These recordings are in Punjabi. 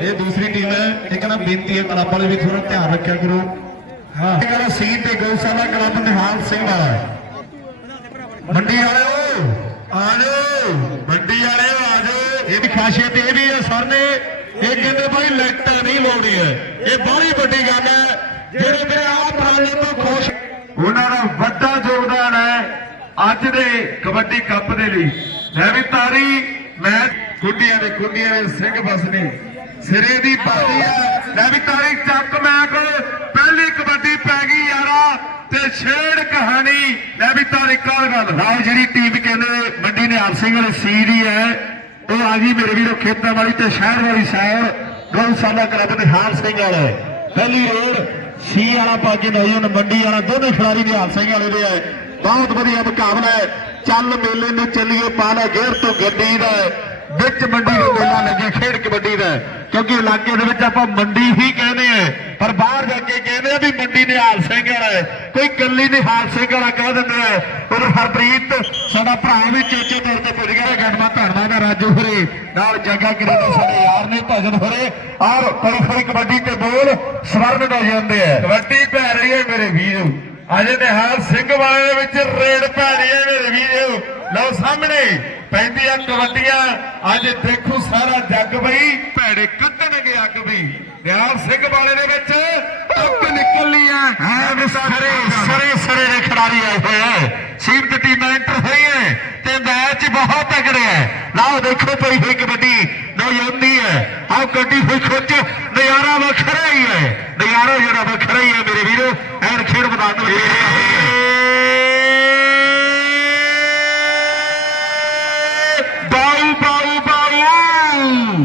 ਇਹ ਦੂਸਰੀ ਟੀਮ ਹੈ ਇੱਕ ਨਾ ਬੇਨਤੀ ਹੈ ਕਲੱਬ ਵਾਲੇ ਵੀ ਥੋੜਾ ਧਿਆਨ ਰੱਖਿਆ ਕਰੋ। ਹਾਂ। ਇਹ ਗੱਲ ਸੀ ਤੇ ਗਊਸ਼ਾਲਾ ਕਲੱਬ ਨਿਹਾਲ ਸਿੰਘ ਵਾਲਾ ਮੰਡੀ ਵਾਲਿਓ ਆ ਜਾਓ ਮੰਡੀ ਵਾਲਿਓ ਆ ਜਾਓ। ਇਹਦੀ ਖਾਸੀਅਤ ਇਹ ਵੀ ਹੈ ਸਰ ਨੇ ਇਹ ਕਹਿੰਦੇ ਭਾਈ ਲੈਟਾਂ ਨਹੀਂ ਲਾਉਣੀ ਹੈ ਇਹ ਬਹੁਤ ਵੱਡੀ ਗੱਲ ਹੈ ਜਿਹੜੇ ਮੇਰੇ ਆਪ ਪ੍ਰਾਣੇ ਤੋਂ ਖੁਸ਼ ਉਹਨਾਂ ਦਾ ਵੱਡਾ ਯੋਗਦਾਨ ਹੈ ਅੱਜ ਦੇ ਕਬੱਡੀ ਕੱਪ ਦੇ ਲਈ। ਮੈਂ ਵੀ ਤਾਰੀ ਮੈਂ ਗੁੱਡੀਆਂ ਦੇ ਗੁੱਡੀਆਂ ਦੇ ਸਿੰਘ ਬਸਨੇ। ਸਿਰੇ ਦੀ ਪਾਦੀ ਆ। ਮੈਂ ਵੀ ਤਾਰੀ ਚੱਕ ਮੈਂ ਪਹਿਲੀ ਕਬੱਡੀ ਪੈ ਗਈ ਯਾਰਾ ਤੇ ਛੇੜ ਕਹਾਣੀ। ਮੈਂ ਵੀ ਤਾਰੀ ਕਾਲ ਗੱਲ। ਨਾਲ ਜਿਹੜੀ ਟੀਮ ਕਹਿੰਦੇ ਮੰਡੀ ਨਿਹਾਲ ਸਿੰਘ ਵਾਲੀ ਸੀ ਹੈ। ਉਹ ਆ ਗਈ ਮੇਰੇ ਵੀਰੋ ਖੇਤਾਂ ਵਾਲੀ ਤੇ ਸ਼ਹਿਰ ਵਾਲੀ ਸਾਈਡ ਗਊਸ਼ਾਲਾ ਕਲੱਬ ਨਿਹਾਲ ਸਿੰਘ ਵਾਲਾ। ਪਹਿਲੀ ਰੋਡ ਸੀ ਵਾਲਾ ਪਾਜੀ ਨੌਜਵਾਨ ਮੰਡੀ ਵਾਲਾ ਦੋਨੇ ਖਿਡਾਰੀ ਨਿਹਾਲ ਸਿੰਘ ਵਾਲੇ ਦੇ ਹੈ ਬਹੁਤ ਵਧੀਆ ਮੁਕਾਬਲਾ ਹੈ। ਚੱਲ ਮੇਲੇ ਨੂੰ ਚੱਲੀਏ ਪਾਲਾ ਗੇਰ ਤੋਂ ਗੱਡੀ ਦਾ ਵਿੱਚ ਮੰਡੀ ਦਾ ਮੇਲਾ ਲੱਗਿਆ, ਖੇਡ ਕਬੱਡੀ ਦਾ। ਕਿਉਂਕਿ ਇਲਾਕੇ ਦੇ ਵਿੱਚ ਆਪਾਂ ਮੰਡੀ ਹੀ ਕਹਿੰਦੇ ਆ। ਪਰ ਬਾਹਰ ਜਾ ਕੇ ਕਹਿੰਦੇ ਆ ਵੀ ਮੰਡੀ ਨਿਹਾਲ ਸਿੰਘ ਵਾਲਾ ਕੋਈ ਕੱਲੀ ਨਿਹਾਲ ਸਿੰਘ ਵਾਲਾ ਕਹਿ ਦਿੰਦਾ ਉਹ ਹਰਪ੍ਰੀਤ, ਸਾਡਾ ਭਰਾ ਵੀ ਚੇਚੇ ਤੌਰ ਤੇ ਪੁੱਜ ਗਿਆ। ਗੜਮਾ ਧਰਮਾ ਦਾ ਰਾਜੂ ਹਰੇ। ਨਾਲ ਜੱਗਾ ਕਰੀਦਾ ਸਾਡੇ ਯਾਰ ਨੇ, ਭਜਨ ਹਰੇ। ਔਰ ਕੋਈ ਕੋਈ ਕਬੱਡੀ ਤੇ ਬੋਲ ਸਵਰਨ ਦਾ ਜਾਂਦੇ ਆ। ਕਬੱਡੀ ਪੈ ਰਹੀ ਹੈ ਮੇਰੇ ਵੀਰੋ। ਅਜੇ ਨਿਹਾਲ ਸਿੰਘ ਵਾਲੇ ਦੇ ਵਿੱਚ ਰੇਡ ਪੈ ਰਹੀ ਹੈ ਮੇਰੇ ਵੀਰੋ। ਲਓ ਸਾਹਮਣੇ। ਪੈਂਦੀਆਂ ਕਬੱਡੀਆਂ। ਅੱਜ ਦੇਖੋ ਸਾਰਾ ਜੱਗ ਬਈ। ਭੈੜੇ ਕੱਢਣਗੇ ਅੱਗ ਵੀ ਨਿਹਾਲ ਸਿੰਘ ਵਾਲੇ ਦੇ ਵਿੱਚ ਅੱਗ ਨਿਕਲਣੀ ਆ। ਹਾਂ ਵੀ ਸਾਰੇ ਸਰੇ ਦੇ ਖਿਡਾਰੀ ਆਏ ਹੋਏ ਹੈ ਸੀਮਤ ਟੀਮਾਂ ਐਂਟਰ ਹੋਈਆਂ ਤੇ ਮੈਚ ਬਹੁਤ ਤਕੜੇ ਹੈ ਲਓ ਦੇਖੋ ਪਈ ਹੋਈ ਕਬੱਡੀ। ਨੌਜਵਾਨੀ ਹੈ ਆਹ ਕੱਢੀ ਹੋਈ ਖੁੱਚ। ਨਜ਼ਾਰਾ ਵੱਖਰਾ ਹੀ ਹੈ ਨਜ਼ਾਰਾ ਜਿਹੜਾ ਵੱਖਰਾ ਹੀ ਹੈ ਮੇਰੇ ਵੀਰੋ। ਐਨ ਖੇਡ ਮੈਦਾਨ ਦੇ ਵਿੱਚ ਬਾਉ ਬਾਉ ਬਾਉ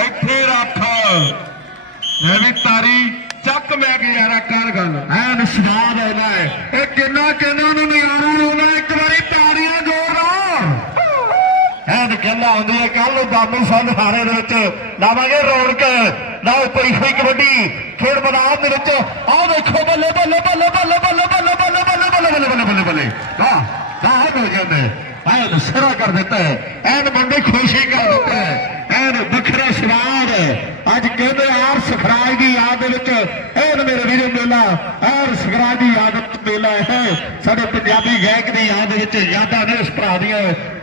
ਇੱਥੇ ਰੱਖ ਮੈਂ ਵੀ ਤਾਰੀ ਚੱਕ ਮੈਂ ਗਿਆਰਾ ਕਰ ਗੱਲ ਐਨ ਸਵਾਦ ਆਉਂਦਾ ਹੈ ਇਹ ਕਿੰਨਾ ਕਿੰਨਾ ਨੂੰ ਨਜ਼ਾਰਾ ਆਉਂਦਾ ਇੱਕ ਵਾਰੀ ਤਾੜੀਆਂ ਜ਼ੋਰਦਾਰ ਐਨ ਕਹਿੰਦਾ ਹੁੰਦੀ ਹੈ ਕੱਲ ਨੂੰ ਬਾਬੂ ਸਾਹਿਬ ਹਾਰੇ ਦੇ ਵਿੱਚ ਲਾਵਾਂਗੇ ਰੌਣਕ ਲਾਓ ਹੋਈ ਕਬੱਡੀ ਖੇਡ ਮੈਦਾਨ ਦੇ ਵਿੱਚ ਆਹ ਦੇਖੋ ਬੱਲੇ ਬੱਲੇ ਬੱਲੇ ਬੱਲੇ ਬੱਲੇ ਬੱਲੇ ਬੱਲੇ ਬੱਲੇ ਬੱਲੇ ਬੱਲੇ ਬੱਲੇ ਬੱਲੇ ਬੱਲੇ ਵਾਹ ਵਾਹ ਹੋ ਜਾਂਦੇ ਐਨ ਸਿਰਾ ਕਰ ਦਿੱਤਾ ਹੈ ਐਨ ਬੰਦੇ ਖੁਸ਼ੀ ਕਰ ਦਿੱਤਾ ਹੈ ਐਨ ਵੱਖਰਾ ਸਵਾਦ ਅੱਜ ਕਹਿੰਦੇ ਆਰ ਸਖਰਾਜ ਦੀ ਯਾਦ ਦੇ ਵਿੱਚ ਐਨ ਮੇਰੇ ਵੀਰੋ ਮੇਲਾ ਆਰ ਸਖਰਾਜ ਦੀ ਯਾਦ ਮੇਲਾ ਹੈ ਸਾਡੇ ਪੰਜਾਬੀ ਗਾਇਕ ਦੀ ਯਾਦ ਦੇ ਵਿੱਚ ਯਾਦਾਂ ਨੇ ਉਸ ਭਰਾ ਦੀਆਂ।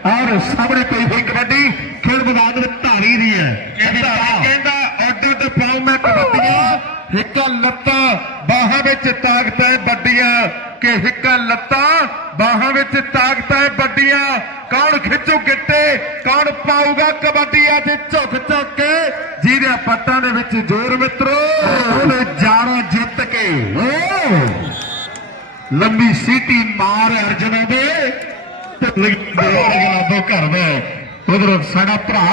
ਔਰ ਸਾਹਮਣੇ ਪਈ ਹੋਈ ਕਬੱਡੀ ਖੇਡ ਮੈਦਾਨ ਦੇ ਧਾਰੀ ਦੀ ਹੈ। ਕਹਿੰਦਾ ਅੱਡ ਅੱਡ ਪਾਉ ਮੈਂ ਕਬੱਡੀਆਂ। ਹਿੱਕਾ ਲੱਤਾਂ ਬਾਹਾਂ ਵਿੱਚ ਤਾਕਤ ਹੈ ਵੱਡੀਆਂ ਕਿ ਹਿੱਕਾ ਲੱਤਾਂ ਬਾਹਾਂ ਵਿੱਚ ਤਾਕਤ ਹੈ ਵੱਡੀਆਂ। ਪਾਊਗਾ ਕਬੱਡੀ ਅੱਜ ਝੁਕ ਝੁਕ ਕੇ। ਜਿਹਦੇ ਪੱਟਾਂ ਦੇ ਵਿੱਚ ਜ਼ੋਰ ਮਿੱਤਰੋ, ਉਹਨੇ ਜਾਣਾ ਜਿੱਤ ਕੇ ਲੰਬੀ ਸੀਟੀ ਮਾਰ ਅਰਜਨ ਦੇ ਤੇ ਘਰ ਦਾ ਉਧਰ ਸਾਡਾ ਭਰਾ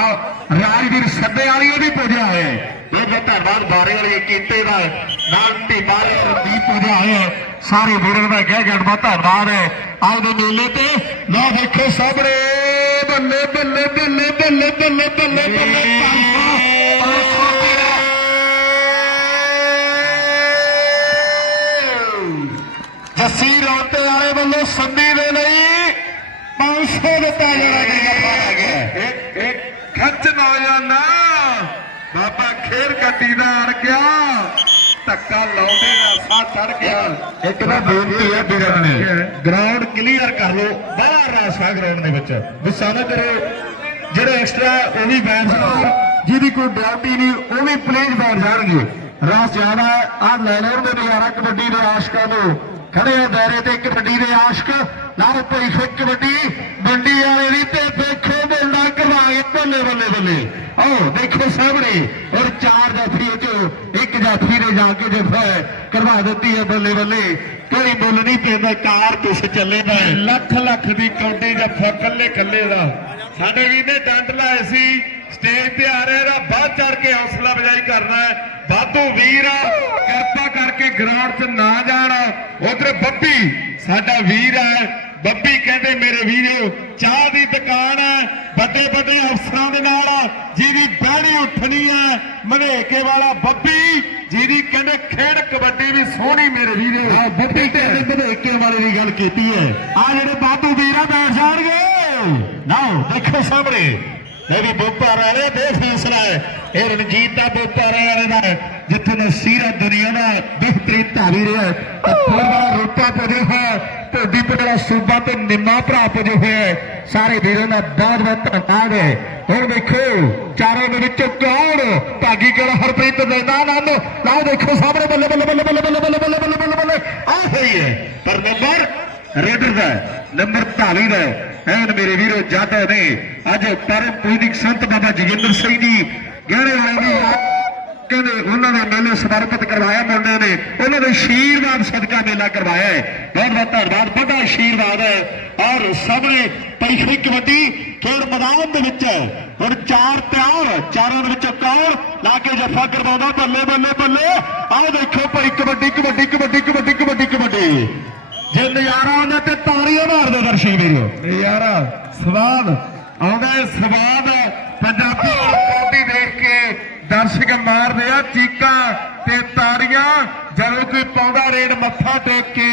ਰਾਜਵੀਰ ਸੱਦੇ ਵਾਲੀ ਉਹਦੀ ਪੂਜਾ ਹੈ। ਇਹ ਜੋ ਧੰਨਵਾਦ, ਬਾਰੇ ਵਾਲੀ ਕੀਤੇ ਦਾ ਨਾਲ ਢੀਮਾ ਦੀ ਪੂਜਾ ਹੈ ਸਾਰੇ ਵੀਰਾਂ ਦਾ ਕਹਿ ਗੜਬਾ ਧੰਨਵਾਦ ਹੈ। ਅੱਜ ਦੇ ਮੇਲੇ ਤੇ। ਨਾ ਦੇਖੋ ਸਾਹਮਣੇ। ਬੱਲੇ ਬੱਲੇ ਬੱਲੇ ਬੱਲੇ ਬੱਲੇ ਬੱਲੇ ਬੱਲੇ ਜੱਸੀ ਰੌਂਤੇ ਵਾਲੇ ਵੱਲੋਂ ਸੰਧੀ ਦੇ ਲਈ 500 ਦਿੱਤਾ ਜਿਹੜਾ ਕਿ ਪਾਇਆ ਗਿਆ ਇੱਕ ਖੱਚ ਨੌਜਵਾਨਾ, ਬਾਬਾ ਖੇਰ ਕੱਟੀ ਦਾ ਅੜ ਗਿਆ ਧੱਕਾ ਲਾਉਂਦੇ ਸਾਹ ਚੜ ਗਿਆ। ਇੱਕ ਤਾਂ ਬੇਨਤੀ ਹੈ ਵੀਰਾਂ ਨੇ। ਗਰਾਊਂਡ ਕਲੀਅਰ ਕਰ ਲਓ ਬਾਹਰ ਰਾਸਾ ਗਰਾਊਂਡ ਦੇ ਵਿੱਚ। ਗੁੱਸਾ ਨਾ ਕਰੋ। ਜਿਹੜੇ ਐਕਸਟਰਾ ਉਹ ਵੀ ਜਾਣ ਜਿਹਦੀ ਕੋਈ ਡਿਊਟੀ ਨਹੀਂ ਉਹ ਵੀ ਪਲੇਜ ਬੈਠ ਜਾਣਗੇ। ਰਾਸ ਜ਼ਿਆਦਾ ਆ ਲੈ ਲੈਣ ਦੇ ਨਜ਼ਾਰਾ ਕਬੱਡੀ ਦੇ ਆਸ਼ਕਾਂ ਨੂੰ ਖੜੇ ਆ ਦਾਇਰੇ ਤੇ ਕਬੱਡੀ ਦੇ ਆਸ਼ਕ। ਨਾਲ ਪਈ ਹੋਈ ਕਬੱਡੀ ਮੰਡੀ ਵਾਲੇ ਦੀ ਤੇ ਦੇਖੋ ਬੋਲਦਾ ਕਰਵਾ ਕੇ ਬੱਲੇ ਬੱਲੇ ਬੱਲੇ। ਆਓ ਦੇਖੋ ਸਾਹਮਣੇ, ਔਰ ਚਾਰ ਜਾਫੀ ਚੋਂ ਇੱਕ ਜਾਫੀ ਨੇ ਜਾ ਕੇ ਜੇ ਕਰਵਾ ਦਿੱਤੀ ਹੈ ਬੱਲੇ ਬੱਲੇ। ਕੋਈ ਮੁੱਲ ਨਹੀਂ ਪੈਂਦਾ, ਕਾਰ ਤੁਸ ਚੱਲੇ ਦਾ ਲੱਖ ਲੱਖ ਦੀ ਕੌਡੀ ਜੱਫਾ ਕੱਲੇ ਕੱਲੇ ਦਾ। ਸਾਡੇ ਵੀ ਨੇ ਡੰਡ ਲਾਏ ਸੀ, ਸਟੇਜ ਤੇ ਆ ਰਿਹਾ ਇਹਦਾ ਵੱਧ ਚੜ ਕੇ ਹੌਸਲਾ ਬਜਾਈ ਕਰਨਾ ਹੈ। ਵਾਧੂ ਵੀਰ ਆ ਕਿਰਪਾ ਕਰਕੇ ਗਰਾਊਂਡ 'ਚ ਨਾ ਜਾਣ। ਉਧਰ ਬੱਬੀ ਸਾਡਾ ਵੀਰ ਹੈ ਬੱਬੀ ਕਹਿੰਦੇ ਮੇਰੇ ਵੀਰੋ ਚਾਹ ਦੀ ਦੁਕਾਨ ਹੈ ਵੱਡੇ ਵੱਡੇ ਅਫਸਰਾਂ ਦੇ ਨਾਲ ਜਿਹਦੀ ਬਹਿਣੀ ਉੱਠਣੀ ਹੈ ਮਨੇਕੇ ਵਾਲਾ ਬੱਬੀ ਜਿਹਦੀ ਕਹਿੰਦੇ ਖੇਡ ਕਬੱਡੀ ਵੀ ਸੋਹਣੀ ਮੇਰੇ ਵੀਰੋ। ਆ ਬੱਬੀ ਤੇ ਬਧੇਕੇ ਵਾਲੇ ਦੀ ਗੱਲ ਕੀਤੀ ਹੈ। ਆ ਜਿਹੜੇ ਬਾਬੂ ਵੀਰਾ ਬੈਠ ਜਾਣਗੇ। ਨਾਓ ਦੇਖੋ ਸਾਹਮਣੇ। ਇਹ ਵੀ ਬੋਪਾ ਵਾਲੇ ਦੇ ਹੈ ਇਹ ਰਣਜੀਤ ਦਾ ਬੋਪਾ ਵਾਲੇ ਦਾ ਜਿੱਥੇ ਨੇ ਸੀਰਾ ਦੁਨੀਆ ਦਾ ਬਿਹਤਰੀਨ ਧਾਵੀ ਰਿਹਾ ਪੂਰਾ ਰੂਪਾ ਪੁਜੇ ਹੋਇਆ ਢੋਡੀ ਪਟੜਾ ਸੂਬਾ ਤੇ ਨਿੰਮਾ ਭਰਾ ਪੁਜੇ ਹੋਏ ਸਾਰੇ ਵੀਰਾਂ ਦਾ ਬਹੁਤ ਬਹੁਤ ਧੰਨਵਾਦ ਹੈ ਹੁਣ ਦੇਖੋ ਚਾਰਾਂ ਦੇ ਵਿੱਚੋਂ ਕੌਣ ਭਾਗੀ ਕਿਹੜਾ ਹਰਪ੍ਰੀਤ ਮੈਦਾਨ ਆਨ ਲਾਓ ਦੇਖੋ ਸਾਹਮਣੇ ਬੱਲੇ ਬੱਲੇ ਬੱਲੇ ਬੱਲੇ ਬੱਲੇ ਬੱਲੇ ਬੱਲੇ ਬੱਲੇ ਬੱਲੇ ਬੱਲੇ ਆ ਸਹੀ ਹੈ ਪਰ ਨੰਬਰ ਰੇਡਰ ਦਾ ਨੰਬਰ ਧਾਵੀ ਦਾ ਐਨ ਮੇਰੇ ਵੀਰੋ ਜਾਦਾ ਨੇ ਅੱਜ ਪਰਮ ਪੂਜਿਕ ਸੰਤ ਬਾਬਾ ਜੋਗਿੰਦਰ ਸਿੰਘ ਜੀ, ਗਹਿਣੇ ਵਾਲੇ ਦੀ ਕਹਿੰਦੇ ਉਹਨਾਂ ਦਾ ਮੇਲੇ ਸਮਰਪਿਤ ਕਰਵਾਇਆ ਮੁੰਡੇ ਨੇ। ਉਹਨਾਂ ਦੇ ਆਸ਼ੀਰਵਾਦ ਸਦਕਾ ਮੇਲਾ ਕਰਵਾਇਆ ਹੈ। ਬਹੁਤ ਬਹੁਤ ਧੰਨਵਾਦ। ਵੱਡਾ ਆਸ਼ੀਰਵਾਦ ਹੈ। ਔਰ ਸਾਹਮਣੇ ਪੈਸੇ ਕਬੱਡੀ ਖੇਡ ਮੈਦਾਨ ਦੇ ਵਿੱਚ ਹੈ। ਹੁਣ ਚਾਰ ਤਿਆਰ, ਚਾਰਾਂ ਦੇ ਵਿੱਚ ਕੌਣ ਲਾ ਕੇ ਜੱਫਾ ਕਰਵਾਉਂਦਾ। ਬੱਲੇ ਬੱਲੇ ਬੱਲੇ। ਆਹ ਦੇਖੋ ਭਾਈ ਕਬੱਡੀ ਕਬੱਡੀ ਕਬੱਡੀ ਕਬੱਡੀ ਕਬੱਡੀ ਕਬੱਡੀ। ਜੇ ਨਜ਼ਾਰਾ ਆਉਂਦਾ ਤੇ ਤਾੜੀਆਂ ਮਾਰਦੇ ਦਰਸ਼ਕ ਵੀਰੋ। ਨਜ਼ਾਰਾ। ਸਵਾਦ। ਆਉਂਦਾ ਹੈ ਸਵਾਦ ਪੰਜਾਬੀ ਕਬੱਡੀ ਦੇਖ ਕੇ ਦਰਸ਼ਕ ਮਾਰਦੇ ਆ ਚੀਕਾਂ ਤੇ ਤਾੜੀਆਂ। ਜਦੋਂ ਕੋਈ ਪਾਉਂਦਾ ਰੇਡ ਮੱਥਾ ਟੇਕ ਕੇ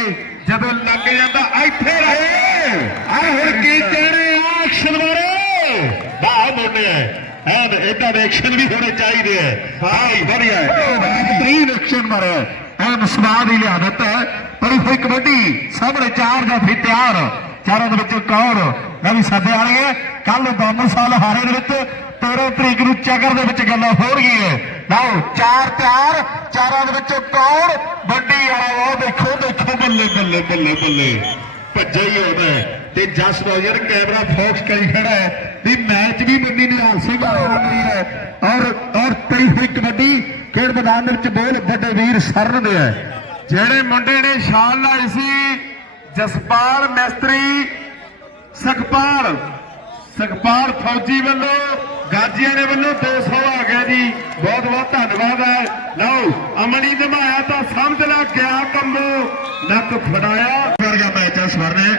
ਜਦੋਂ ਲੱਗ ਜਾਂਦਾ ਇੱਥੇ ਰਹੇ। ਆ ਹੁਣ ਕੀ ਕਹਿਣੇ ਆ ਐਕਸ਼ਨ ਮਾਰੋ ਬਾਹ ਮੋਨੇ ਐਨ ਇਦਾਂ ਦੇ ਐਕਸ਼ਨ ਵੀ ਹੋਣੇ ਚਾਹੀਦੇ ਐ। ਹਾਂ ਵਧੀਆ ਹੈ ਬੇਹਤਰੀਨ ਐਕਸ਼ਨ ਮਾਰੋ ਐਨ ਸਵਾਦ ਹੀ। ਲਿਆ ਦਿੱਤਾ ਹੈ ਬੜੀ ਕਬੱਡੀ ਸਾਹਮਣੇ ਚਾਰ ਦਾ ਤਿਆਰ। ਚਾਰਾਂ ਦੇ ਵਿੱਚੋਂ ਕੌਣ ਮੈਂ ਵੀ ਸਾਦੇ ਵਾਲੇ ਕੱਲ ਦੋਨੋਂ ਸਾਲ ਹਾਰੇ ਦੇ ਵਿੱਚ 13 ਤਰੀਕ ਨੂੰ ਚੱਕਰ ਦੇ ਵਿੱਚ ਗੱਲਾਂ ਹੋਣਗੀਆਂ ਲਓ, ਚਾਰ ਤਿਆਰ, ਚਾਰਾਂ ਦੇ ਵਿੱਚੋਂ ਕੌਣ ਵੱਡੀ ਵਾਲਾ ਉਹ ਦੇਖੋ ਦੇਖੋ, ਬੱਲੇ ਬੱਲੇ ਬੱਲੇ ਬੱਲੇ। ਭੱਜਿਆ ਹੀ ਆਉਂਦਾ ਤੇ ਜਸ ਰੋਜਰ ਕੈਮਰਾ ਫੋਕਸ ਕਰੀ ਖੜਾ ਹੈ। ਵੀ ਮੈਚ ਵੀ ਮੰਨੀ ਨਿਹਾਲ ਸਿੰਘ ਆਉਂਦੀ ਹੈ। ਔਰ ਔਰ ਤੇਈ ਹੋਈ ਕਬੱਡੀ ਖੇਡ ਮੈਦਾਨ ਦੇ ਵਿੱਚ ਬੋਲ ਵੱਡੇ ਵੀਰ ਸਰਨ ਦੇ ਹੈ ਜਿਹੜੇ ਮੁੰਡੇ ਨੇ ਸ਼ਾਲ ਲਾਈ ਸੀ, ਜਸਪਾਲ ਮਿਸਤਰੀ, ਸੁਖਪਾਲ। ਸੁਖਪਾਲ ਫੌਜੀ ਵੱਲੋਂ, ਗਾਜੀਆਂ ਦੇ ਵੱਲੋਂ 200 ਆ ਗਿਆ ਜੀ। ਬਹੁਤ ਬਹੁਤ ਧੰਨਵਾਦ ਹੈ। ਲਓ ਅਮਣੀ ਨਿਭਾਇਆ ਤਾਂ ਸਮਝ ਲਾ ਗਿਆ ਕੰਮੋ ਨੱਕ ਫੜਾਇਆ। ਵਰਗਾ ਮੈਚ ਸਵਰਨ।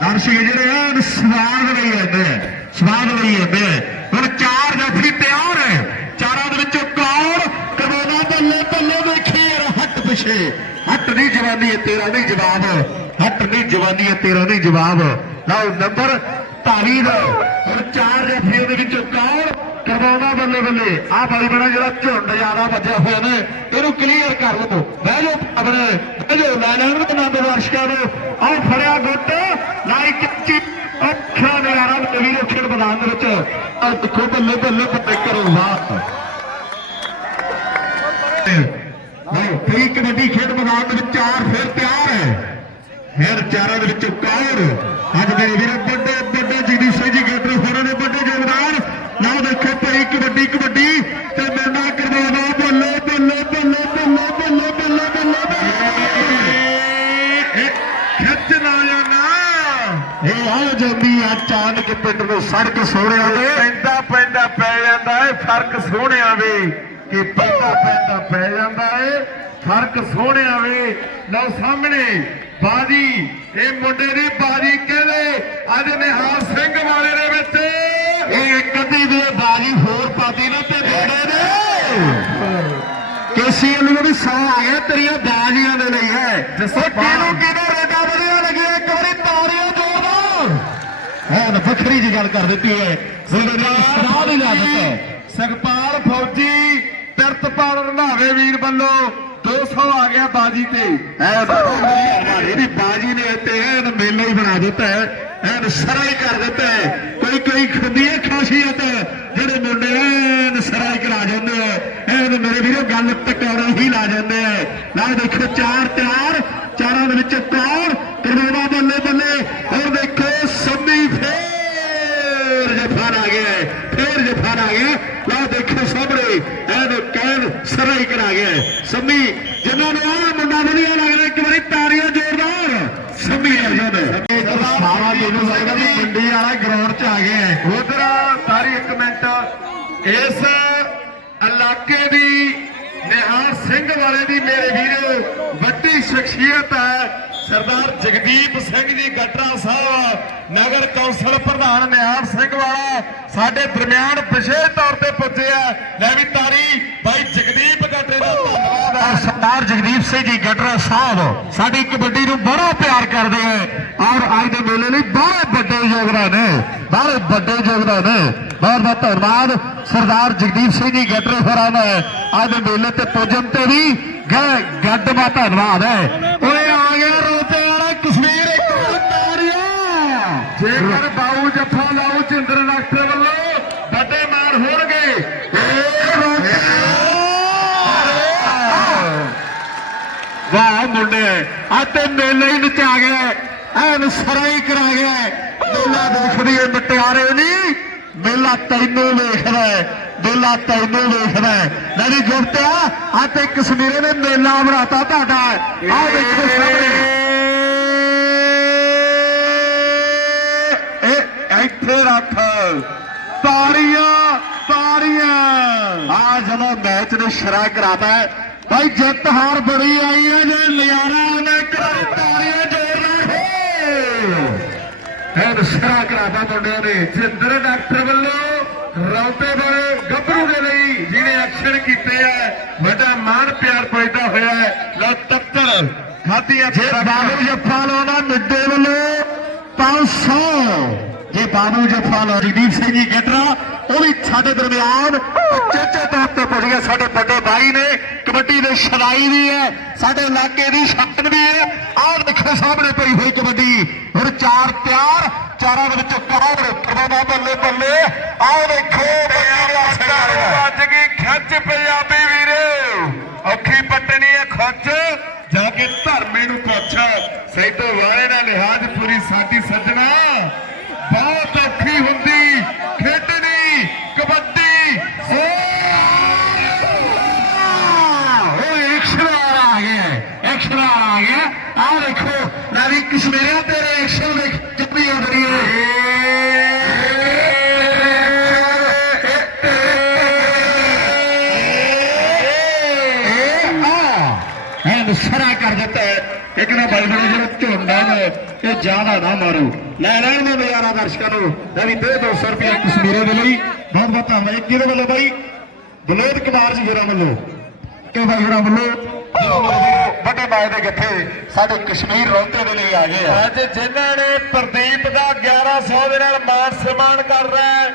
ਦਰਸ਼ਕ ਜਿਹੜੇ ਆ ਸਵਾਦ ਲਈ ਜਾਂਦੇ ਆ। ਸਵਾਦ ਲਈ ਜਾਂਦੇ ਆ। ਹੁਣ ਚਾਰ ਜਾਫੀ ਤਿਆਰ ਹੈ ਚਾਰਾਂ ਦੇ ਵਿੱਚੋਂ ਕੌਣ ਕਰਵਾਉਣਾ ਬੱਲੇ ਬੱਲੇ ਵੇਖੀ ਯਾਰ ਹੱਟ ਪਿਛੇ ਹੱਟ ਨਹੀਂ ਜਵਾਨੀ ਹੈ ਤੇਰਾ ਨਹੀਂ ਜਵਾਬ। ਹੱਟ ਨਹੀਂ ਜਵਾਨੀ ਹੈ ਤੇਰਾ ਨਹੀਂ ਜਵਾਬ। ਲਓ ਨੰਬਰ ਧਾਰੀ ਦਾ। ਹੁਣ ਚਾਰ ਜਾਫੀਆਂ ਦੇ ਵਿੱਚੋਂ ਕੌਣ ਕਰਵਾਉਣਾ ਬੱਲੇ ਬੱਲੇ? ਆਹ ਬਾਈ ਬੜਾ ਜਿਹੜਾ ਝੁੰਡ ਜ਼ਿਆਦਾ ਵੱਜਿਆ ਹੋਇਆ ਨੇ, ਇਹਨੂੰ ਕਲੀਅਰ ਕਰ ਲਓ ਬਹਿ ਜਾਓ ਆਪਣੇ, ਬਹਿ ਜਾਓ। ਲੈ ਲੈਣ ਦੇ ਨੰਦ ਦਰਸ਼ਕਾਂ ਨੂੰ ਆਹ ਫੜਿਆ ਗੁੱਟ। ਲਾਈਕ ਚੀ ਅੱਖਾਂ ਦੇ ਯਾਰਾਂ ਦੇ ਖੇਡ ਮੈਦਾਨ ਦੇ ਵਿੱਚ। ਆਹ ਦੇਖੋ ਬੱਲੇ ਬੱਲੇ ਬੱਲੇ ਕਰੋ ਵਾਹ ਲਓ ਕਈ ਕਬੱਡੀ ਖੇਡ ਮੈਦਾਨ ਦੇ ਵਿੱਚ ਚਾਰ ਫਿਰ ਤਿਆਰ ਹੈ। ਫਿਰ ਚਾਰਾਂ ਦੇ ਵਿੱਚੋਂ ਕੌਣ ਅੱਜ ਦੇ ਵੀਰੋ ਵੱਡੇ ਵੱਡੇ ਜੀਦੀ ਸਿੰਘ ਜੀ ਗੇਟਰ ਹੋਰਾਂ ਨੇ ਵੱਡੇ ਯੋਗਦਾਨ। ਲਓ ਦੇਖੋ ਭਾਈ ਕਬੱਡੀ ਕਬੱਡੀ। ਤੇ ਮੇਲਾ ਕਰਵਾਉਣਾ ਬੱਲੇ ਬੱਲੇ ਬੱਲੇ ਬੱਲੇ ਬੱਲੇ ਬੱਲੇ ਬੱਲੇ ਬੱਲੇ ਖਿੱਚ ਨਾ ਜਾਣਾ। ਇਹ ਆ ਜਾਂਦੀ ਆ ਅਚਾਨਕ ਪਿੰਡ ਨੂੰ, ਸੜਕ ਸੋਹਣਿਆ ਦੇ। ਪੈਂਦਾ ਪੈਂਦਾ, ਪੈ ਜਾਂਦਾ ਏ, ਫ਼ਰਕ ਸੋਹਣਿਆ ਵੇ ਕਿ ਪੈਂਦਾ ਪੈਂਦਾ ਪੈ ਜਾਂਦਾ ਏ ਫ਼ਰਕ ਸੋਹਣਿਆ ਵੇ ਲਓ ਸਾਹਮਣੇ ਬਾਜੀ ਇਹ ਮੁੰਡੇ ਦੀ ਬਾਜੀ ਕਹਿੰਦੇ ਅੱਜ ਨਿਹਾਲ ਸਿੰਘ ਵਾਲੇ ਦੇ ਵਿੱਚ ਇਹ ਇੱਕ ਅੱਧੀ ਦੇ ਬਾਜੀ ਹੋਰ ਪਾਤੀ ਨਾ ਤੇ ਬੇੜੇ ਨੇ ਕੇਸੀ ਨੂੰ ਵੀ ਸੌ ਆ ਗਿਆ ਤੇਰੀਆਂ ਬਾਜੀਆਂ ਦੇ ਲਈ ਹੈ ਉਹ ਕਿਹਨੂੰ ਕਿਹਨੂੰ ਰੇਡਾ ਵਧੀਆ ਲੱਗਿਆ ਇੱਕ ਵਾਰੀ ਤਾੜੀਆਂ ਜੋੜੋ ਹੈ ਨਾ ਵੱਖਰੀ ਜੀ ਗੱਲ ਕਰ ਦਿੱਤੀ ਹੈ ਉਹਦੇ ਨਾਲ ਸਲਾਹ ਵੀ ਲਾ ਦਿੱਤਾ ਹੈ। ਸੁਖਪਾਲ ਫੌਜੀ ਪਿਰਤਪਾਲ ਰੰਧਾਵੇ ਵੀਰ ਵੱਲੋਂ 200 ਆ ਗਿਆ ਬਾਜੀ ਤੇ। ਐ ਬਾਬਾ ਬਾਜੀ ਨੇ ਇੱਥੇ ਐਨ ਮੇਲਾ ਹੀ ਬਣਾ ਦਿੱਤਾ ਹੈ, ਐਨ ਸਰਾ ਹੀ ਕਰ ਦਿੱਤਾ ਹੈ। ਕੋਈ ਕੋਈ ਖੁੰਦੀ ਹੈ ਖਾਸੀਅਤ ਜਿਹੜੇ ਮੁੰਡੇ ਐਨ ਸਰਾ ਹੀ ਕਰਾ ਜਾਂਦੇ ਆ, ਐਨ ਮੇਰੇ ਵੀਰੋ ਗੱਲ ਟਕੌੜਾ ਹੀ ਲਾ ਜਾਂਦੇ ਆ। ਨਾ ਦੇਖੋ ਚਾਰ ਤਿਆਰ, ਚਾਰਾਂ ਦੇ ਵਿੱਚ ਕੌਣ ਕਰਵਾਵਾ ਬੱਲੇ ਬੱਲੇ ਔਰ ਦੇਖੋ ਸੰਮੀ ਫੇਰ ਜਫਾਨ ਆ ਗਿਆ ਫੇਰ ਜਫਾਨ ਆ ਗਿਆ ਲਓ ਦੇਖੋ ਸਾਹਮਣੇ ਐਨ ਕਹਿਣ ਸਰਾ ਹੀ ਕਰਾ ਗਿਆ ਹੈ। ਸੰਮੀ ਜਿਨ੍ਹਾਂ ਨੂੰ ਆਹ ਮੁੰਡਾ ਵਧੀਆ ਲੱਗਦਾ ਇੱਕ ਵਾਰੀ ਤਾੜੀਆਂ ਜ਼ੋਰਦਾਰ। ਸੰਮੀ ਜਾਂਦਾ ਸਾਰਾ ਜਿਹਨੂੰ ਲੱਗਦਾ ਵੀ ਪਿੰਡੀ ਵਾਲਾ ਗਰਾਊਂਡ 'ਚ ਆ ਗਿਆ ਉਧਰ ਸਾਰੀ ਇੱਕ ਮਿੰਟ। ਇਸ ਇਲਾਕੇ ਦੀ ਸਿੰਘ ਵਾਲੇ ਦੀ ਮੇਰੇ ਵੀਰੋ, ਵੱਡੀ ਸ਼ਖਸੀਅਤ ਹੈ ਸਰਦਾਰ ਜਗਦੀਪ ਸਿੰਘ ਜੀ ਗੱਟਰਾ ਸਾਹਿਬ, ਨਗਰ ਕੌਂਸਲ ਪ੍ਰਧਾਨ ਨਿਹਾਲ ਸਿੰਘ ਵਾਲਾ ਸਾਡੇ ਦਰਮਿਆਨ ਵਿਸ਼ੇਸ਼ ਤੌਰ ਤੇ ਪੁੱਜੇ ਆ। ਲੈ ਵੀ ਤਾਰੀ, ਭਾਈ ਜਗਦੀਪ ਸਰਦਾਰ ਜਗਦੀਪ ਸਿੰਘ ਜੀ ਗਟਰਾ ਸਾਹਿਬ, ਸਾਡੀ ਕਬੱਡੀ ਨੂੰ ਬੜਾ ਪਿਆਰ ਕਰਦੇ ਹੈ ਔਰ ਅੱਜ ਦੇ ਮੇਲੇ ਲਈ ਬਹੁਤ ਵੱਡੇ ਯੋਗਦਾਨ ਹੈ ਬਹੁਤ ਵੱਡੇ ਯੋਗਦਾਨ ਹੈ ਬਹੁਤ ਬਹੁਤ ਧੰਨਵਾਦ ਸਰਦਾਰ ਜਗਦੀਪ ਸਿੰਘ ਜੀ ਗਟਰੇ ਹੋਰਾਂ ਦਾ। ਅੱਜ ਦੇ ਮੇਲੇ ਤੇ ਪੁੱਜਣ ਤੇ ਵੀ ਗੱਡ ਦਾ ਧੰਨਵਾਦ ਹੈ। ਓਏ ਆ ਗਿਆ ਰੋਤੇ ਵਾਲਾ ਕਸ਼ਮੀਰ, ਇੱਕ ਤਾਰੀਆ। ਜੇਕਰ ਬਾਊ ਜੱਫਾ ਲਾਊ ਚਿੰਦਰ ਡਾਕਟਰ ਵੱਲੋਂ ਵੱਡੇ ਮਾਰ ਹੋਣਗੇ ਏ ਰੋਤੇ ਵਾਹ ਮੁੰਡੇ ਆ। ਮੇਲੇ ਹੀ ਨਚਾ ਗਿਆ ਐਨ ਸਰਾਈ ਕਰਾ ਗਿਆ ਮੇਲਾ ਦੇਖਦੀ ਏ ਮਟਿਆਰੇ ਨਹੀਂ ਮੇਲਾ ਤੈਨੂੰ ਵੇਖਦਾ ਮੇਲਾ ਤੈਨੂੰ ਵੇਖਦਾ ਨਹੀਂ ਗੁਰਤਿਆ ਆ ਕਸ਼ਮੀਰੇ ਨੇ ਮੇਲਾ ਬਣਾਤਾ ਤੁਹਾਡਾ। ਆਹ ਦੇਖੋ ਸਾਹਮਣੇ। ਇਹ ਇੱਥੇ ਰੱਖ। ਤਾੜੀਆਂ ਤਾੜੀਆਂ। ਆ ਜਦੋਂ ਮੈਚ ਨੇ ਸ਼ਰਾ ਕਰਾਤਾ ਭਾਈ ਜਿੱਤ ਹਾਰ ਬੜੀ ਆਈ ਹੈ ਜੇ ਨਜ਼ਾਰਾ ਉਹਨੇ ਕਰਾਈ ਤਾੜੀਆਂ ਜੋਰ ਨਾਲ ਹੈ ਸ਼ਰਾ ਕਰਾਤਾ ਮੁੰਡਿਆਂ ਨੇ। ਚਿੰਦਰ ਡਾਕਟਰ ਵੱਲੋਂ ਰੌਤੇ ਵਾਲੇ ਗੱਭਰੂ ਦੇ ਲਈ ਜਿਹਨੇ ਐਕਸ਼ਨ ਕੀਤੇ ਆ ਵੱਡਾ ਮਾਣ ਪਿਆਰ ਪੈਦਾ ਹੋਇਆ ਹੈ। ਲੋ ਤੱਤਰ ਖਾਤੀਆਂ ਜੇ ਬਾਬੂ ਜੱਫਾ ਲਾਉਣਾ ਮਿੱਡੇ ਵੱਲੋਂ 500 ਜੇ ਬਾਬੂ ਜੱਫਾ ਲਾ ਜਗਦੀਪ ਸਿੰਘ ਜੀ ਗੇਟਰਾ ਉਹ ਵੀ ਸਾਡੇ ਦਰਮਿਆਨ ਚੇਚੇ ਤੌਰ ਤੇ ਪੁੱਜ ਗਿਆ ਸਾਡੇ ਵੱਡੇ ਭਾਈ ਨੇ ਕਬੱਡੀ ਦੇ ਛੜਾਈ ਵੀ ਹੈ ਸਾਡੇ ਇਲਾਕੇ ਦੀ ਸ਼ਾਨ ਵੀ ਹੈ। ਆਹ ਦੇਖੋ ਸਾਹਮਣੇ ਪਈ ਹੋਈ ਕਬੱਡੀ। ਹੁਣ ਚਾਰ ਤਿਆਰ ਚਾਰਾਂ ਦੇ ਵਿੱਚੋਂ ਕੌਣ ਪ੍ਰਭਾਵਾ ਬੱਲੇ ਬੱਲੇ? ਆਹ ਦੇਖੋ ਅੱਜ ਕੀ ਖੱਚ ਪੰਜਾਬੀ ਵੀਰੇ। ਔਖੀ ਪੱਟਣੀ ਹੈ ਖੱਚ। ਜਾ ਕੇ ਧਰਮੇ ਨੂੰ ਪੁੱਛ। ਸੈਦੋ ਵਾਲੇ ਨਾਲ ਲਿਹਾਜ਼ ਪੂਰੀ ਸਾਡੀ ਸੱਜਣਾ ਬਹੁਤ ਔਖੀ ਹੁੰਦੀ ਖੇਡਣੀ ਕਬੱਡੀ ਓ ਉਹ ਐਕਸ਼ਨ ਆ ਗਿਆ ਐਕਸ਼ਨ ਆ ਗਿਆ ਆਹ ਦੇਖੋ ਨਵੀਂ ਕਸ਼ਮੀਰੀਆਂ ਤੇਰੇ ਐਕਸ਼ਨ ਦੇਖ ਕਿੰਨੀ ਹੋ ਰਹੀ ਹੈ ਇਹ ਨਸਰਾ ਕਰ ਦਿੱਤਾ ਹੈ। ਇੱਕ ਨਾ ਬਾਈ ਬਣੇ ਜਿਹੜਾ ਝੋਂਡਾ ਨੇ ਇਹ ਜ਼ਿਆਦਾ ਨਾ ਮਾਰੋ। ਲੈ ਲੈਣ ਦੇ ਨਜ਼ਾਰਾ ਦਰਸ਼ਕਾਂ ਨੂੰ। ਲੈ ਵੀ 200 ਰੁਪਏ ਕਸ਼ਮੀਰੇ ਦੇ ਲਈ। ਬਹੁਤ ਬਹੁਤ ਧੰਨਵਾਦ। ਕਿਹਦੇ ਵੱਲੋਂ ਬਾਈ, ਬਲੋਦ ਕੁਮਾਰ ਜੀ ਹੋਰਾਂ ਵੱਲੋਂ। ਕਿ ਭਾਈ ਹੋਰਾਂ ਵੱਲੋਂ। ਵੱਡੇ ਮਾਏ ਦੇ ਗੱਥੇ ਸਾਡੇ ਕਸ਼ਮੀਰ ਰੌਂਤੇ ਦੇ ਲਈ ਆ ਗਏ ਆ। ਅੱਜ ਜਿਨ੍ਹਾਂ ਨੇ ਪ੍ਰਦੀਪ ਦਾ 1100 ਦੇ ਨਾਲ ਮਾਨ ਸਨਮਾਨ ਕਰ ਰਿਹਾ ਹੈ,